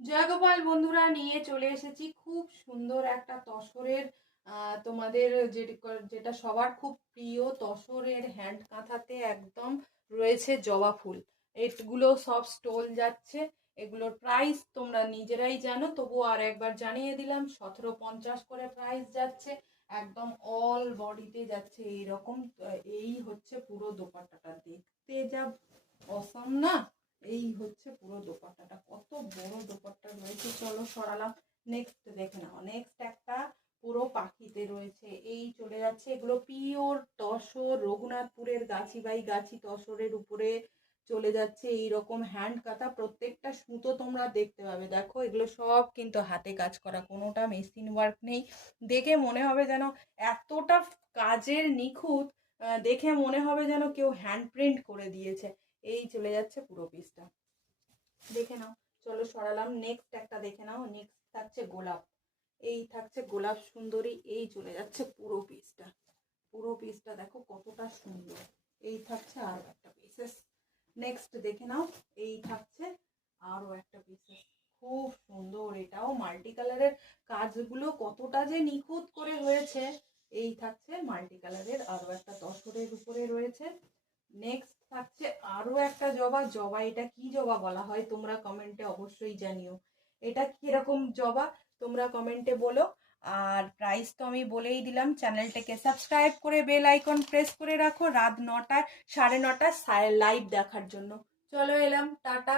জয়গোপাল বন্ধুরা, নিয়ে চলে এসেছি খুব সুন্দর একটা তসরের তোমাদের যেটা সবার খুব প্রিয় তসরের হ্যান্ড কাঁথাতে একদম রয়েছে জবা ফুল। এগুলো সব স্টল যাচ্ছে। এগুলোর প্রাইস তোমরা নিজেরাই জানো, তবুও আর একবার জানিয়ে দিলাম, 1750 করে প্রাইস যাচ্ছে। একদম অল বডিতে যাচ্ছে এইরকম। এই হচ্ছে পুরো দোপাট্টাটা, দেখতে যা অসম না। এই হচ্ছে পুরো দোপাট্টাটা, কত বড় দোপাট্টা রয়েছে। চলো সরালাম। নেক্সট দেখে নাও, নেক্সট একটা পুরো পাখিতে রয়েছে। এই চলে যাচ্ছে, এগুলো পিওর তসর, রঘুনাথপুরের গাছি বাই গাছি তসরের উপরে চলে যাচ্ছে এইরকম হ্যান্ড কাঁথা। প্রত্যেকটা সুতো তোমরা দেখতে পাবে, দেখো এগুলো সব কিন্তু হাতে কাজ করা, কোনোটা মেশিন ওয়ার্ক নেই। দেখে মনে হবে যেন এতটা কাজের নিখুঁত, দেখে মনে হবে যেন কেউ হ্যান্ড প্রিন্ট করে দিয়েছে। এই চলে যাচ্ছে পুরো পিসটা, দেখে নাও। চলো সরালাম। নেক্সট একটা দেখে নাও, নেক্সট থাকছে গোলাপ। এই থাকছে গোলাপ সুন্দরী। এই চলে যাচ্ছে পুরো পিসটা, পুরো পিসটা দেখো কতটা সুন্দর। এই থাকছে আরো একটা পিসেস। নেক্সট দেখে নাও, এই থাকছে আরো একটা পিসেস, খুব সুন্দর। এটাও মাল্টি কালারের, কাজগুলো কতটা যে নিখুঁত করে হয়েছে। এই থাকছে মাল্টি কালারের আরো একটা তসরের উপরে রয়েছে। নেক্সট থাকছে আরো একটা জবা। জবা এটা কি জবা বলা হয় তোমরা কমেন্টে অবশ্যই জানিও, এটা কিরকম জবা তোমরা কমেন্টে বলো। আর প্রাইস তো আমি বলেই দিলাম। চ্যানেলটাকে সাবস্ক্রাইব করে বেল আইকন প্রেস করে রাখো রাত 9টায়, 9:30 লাইভ দেখার জন্য। চলো এলাম, টাটা।